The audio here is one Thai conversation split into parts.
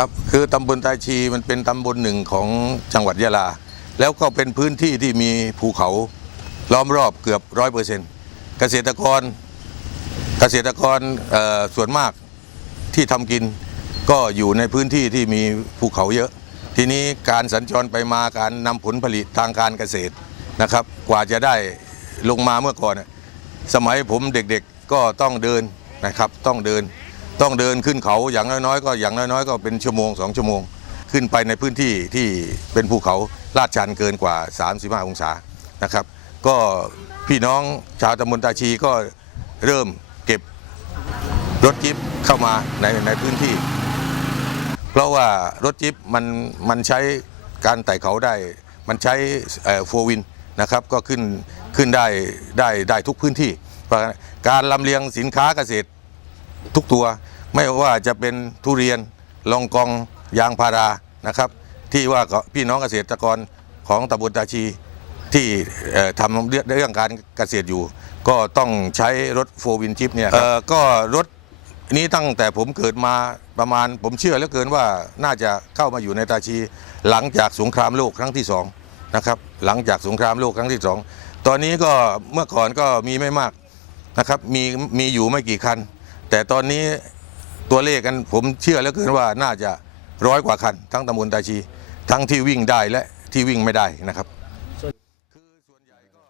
ครับคือตำบลตาชีมันเป็นตำบลหนึ่งของจังหวัดยะลา แล้วก็เป็นพื้นที่ที่มีภูเขาล้อมรอบเกือบร้อยเปอร์เซ็นต์เกษตรกรเกษตรกรส่วนมากที่ทำกินก็อยู่ในพื้นที่ที่มีภูเขาเยอะ ทีนี้การสัญจรไปมาการนำผลผลิตทางการเกษตรนะครับ กว่าจะได้ลงมาเมื่อก่อน สมัยผมเด็กๆก็ต้องเดินนะครับต้องเดิน ต้องเดินขึ้นเขาอย่างน้อยๆก็อย่างน้อยๆ ก็เป็นชั่วโมงสองชั่วโมง ขึ้นไปในพื้นที่ที่เป็นภูเขาลาดชันเกินกว่า 35 องศานะครับ ก็พี่น้องชาวตำบลตาชีก็เริ่มเก็บรถจิ๊บเข้ามาในในพื้นที่ เพราะว่ารถจิ๊บมันมันใช้การไต่เขาได้ มันใช้โฟวินนะครับก็ขึ้นขึ้นได้ได้ได้ทุกพื้นที่ การลำเลียงสินค้าเกษตร ทุกตัวไม่ว่าจะเป็นทุเรียนลองกองยางพารานะครับ ที่ว่าก็พี่น้องเกษตรกรของตำบลตาชี ที่เอ่อทำเรื่องเรื่องการเกษตรอยู่ ก็ต้องใช้รถโฟวินชิปเนี่ยเอ่อก็รถนี้ตั้งแต่ผมเกิดมาประมาณผมเชื่อเหลือเกินว่าน่าจะเข้ามาอยู่ในตาชี หลังจากสงครามโลกครั้งที่สองนะครับหลังจากสงครามโลกครั้งที่สองตอนนี้ก็เมื่อก่อนก็มีไม่มากนะครับมีมีอยู่ไม่กี่คัน แต่ตอนนี้ตัวเลขกันผมเชื่อเหลือเกินว่าน่าจะร้อยกว่าคัน ทั้งตำบลตาชี ทั้งที่วิ่งได้และที่วิ่งไม่ได้นะครับคือส่วนใหญ่ก็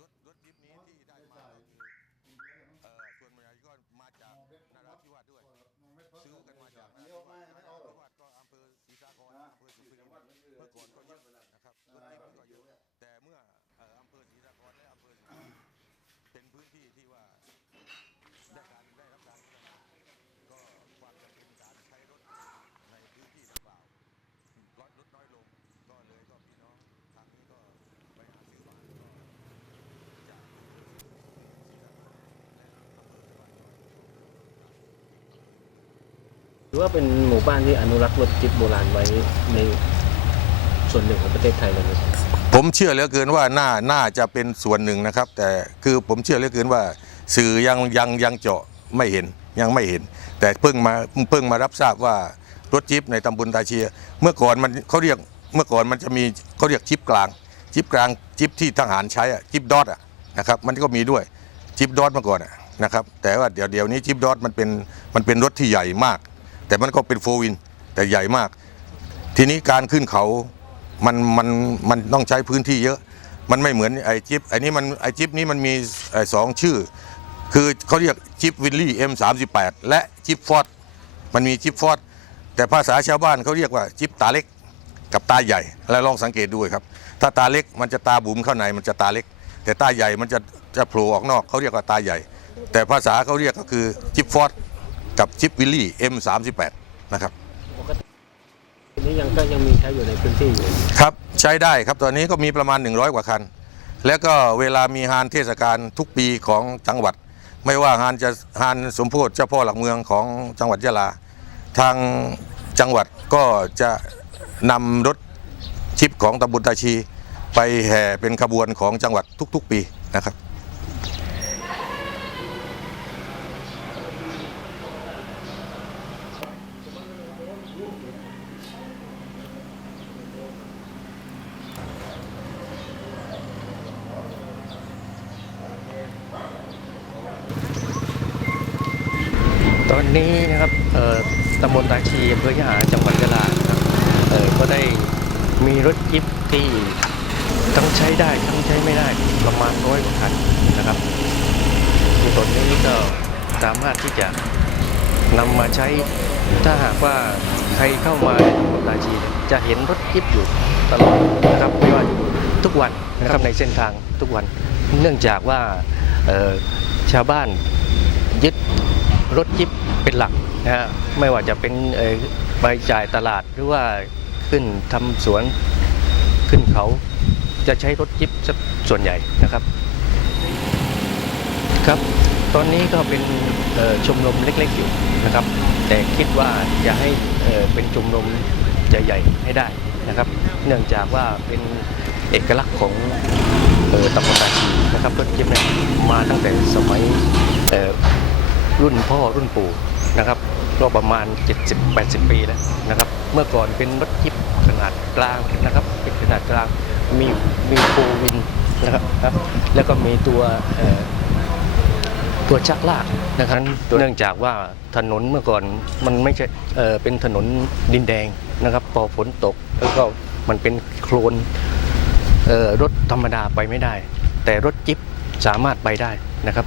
รถรถยิปนี้ที่ได้มาก็คือเอ่อส่วนก็มาจากนราธิวาสด้วยซื้อกันมาจากนราธิวาสนราธิวาสก็อำเภอศรีสาครอำเภอสุพรรณเมื่อก่อนก็เยอะนะครับรถยิปก็เยอะแต่เมื่อเอ่ออำเภอศรีสาครและอำเภอเป็นพื้นที่ที่ว่าได้การได้รับการพัฒนาก็ความจำเป็นการใช้รถในพื้นที่ดังกล่าว ลดลดน้อยลงก็เลยก็พี่น้องทางนี้ก็ไปหาซื้อบ้านก็จากศรีสะเกษและอำเภอสว่างน้อย หรือ ว่าเป็นหมู่บ้านที่อนุรักษ์รถจิ๊บโบราณไว้ในส่วนหนึ่งของประเทศไทยเลยไหมครับผมเชื่อเหลือเกินว่าน่าน่าจะเป็นส่วนหนึ่งนะครับ แต่คือผมเชื่อเหลือเกินว่าสื่อยังยังยังเจาะไม่เห็นยังไม่เห็น แต่เพิ่งมาเพิ่งมารับทราบว่ารถจิ๊บในตำบลตาเชีย เมื่อก่อนมันเขาเรียกเมื่อก่อนมันจะมีเขาเรียกจิ๊บกลางจิ๊บกลางจิ๊บที่ทหารใช้อะจิ๊บดอทอะนะครับมันก็มีด้วยจิ๊บดอทเมื่อก่อนอะนะครับแต่ว่าเดี๋ยวเดี๋ยวนี้จิ๊บดอทมันเป็นมันเป็นรถที่ใหญ่มาก แต่มันก็เป็นโฟวินแต่ใหญ่มาก ทีนี้การขึ้นเขา มันมันมันต้องใช้พื้นที่เยอะ มันไม่เหมือนไอจิ๊บไอนี่มันไอจิ๊บนี้มันมีสองชื่อ คือเขาเรียกจิ๊บวิลลี่ M38 แปดและจิ๊บฟอร์ดมันมีจิ๊บฟอร์ดแต่ภาษาชาวบ้านเขาเรียกว่าจิ๊บตาเล็กกับตาใหญ่ แล้วลองสังเกตดูครับ ถ้าตาเล็กมันจะตาบุ๋มเข้าในมันจะตาเล็ก แต่ตาใหญ่มันจะจะโผล่ออกนอกเขาเรียกว่าตาใหญ่ แต่ภาษาเขาเรียกก็คือจิ๊บฟอร์ด กับจิ๊บวิลลี่ M38 นะครับปกติอันนี้ยังก็ยังมีใช้อยู่ในพื้นที่อยู่ครับใช้ได้ครับตอนนี้ก็มีประมาณ 100 กว่าคัน แล้วก็เวลามีงานเทศกาลทุกปีของจังหวัด ไม่ว่างานจะงานสมโพธิเจ้าพ่อหลักเมืองของจังหวัดยะลา ทางจังหวัดก็จะนำรถชิปของตำบลตาชี ไปแห่เป็นขบวนของจังหวัดทุกๆปีนะครับ ตอนนี้นะครับตำบลตาชีอำเภอยะหาจังหวัดยะลาครับก็ได้มีรถจิ๊บที่ทั้งใช้ได้ทั้งใช้ไม่ได้ประมาณร้อยกว่าคันนะครับในตอนนี้ก็สามารถที่จะนำมาใช้ถ้าหากว่าใครเข้ามาในตำบลตาชีจะเห็นรถจิ๊บอยู่ตลอดนะครับไม่ว่าทุกวันนะครับในเส้นทางทุกวัน เนื่องจากว่าชาวบ้านยึด รถจิ๊บเป็นหลักนะฮะไม่ว่าจะเป็นเอ่อไปจ่ายตลาดหรือว่าขึ้นทำสวนขึ้นเขาจะใช้รถจิ๊บส่วนใหญ่นะครับ ครับ ตอนนี้ก็เป็นชมรมเล็กๆอยู่นะครับ แต่คิดว่าจะให้เป็นชมรมใหญ่ๆให้ได้นะครับ เนื่องจากว่าเป็นเอกลักษณ์ของตำบลตาชีนะครับรถจิ๊บเนี่ยมาตั้งแต่สมัยเออ รุ่นพ่อรุ่นปู่นะครับก็ประมาณ 70-80 ปีแล้วนะครับ เมื่อก่อนเป็นรถจิ๊บขนาดกลางนะครับเป็นขนาดกลางมีมีโฟวินนะครับครับแล้วก็มีตัวเอ่อตัวชักลากนะครับเนื่องจากว่าถนนเมื่อก่อนมันไม่ใช่เอ่อเป็นถนนดินแดงนะครับ พอฝนตกแล้วก็มันเป็นโคลนเอ่อรถธรรมดาไปไม่ได้ แต่รถจิ๊บสามารถไปได้นะครับ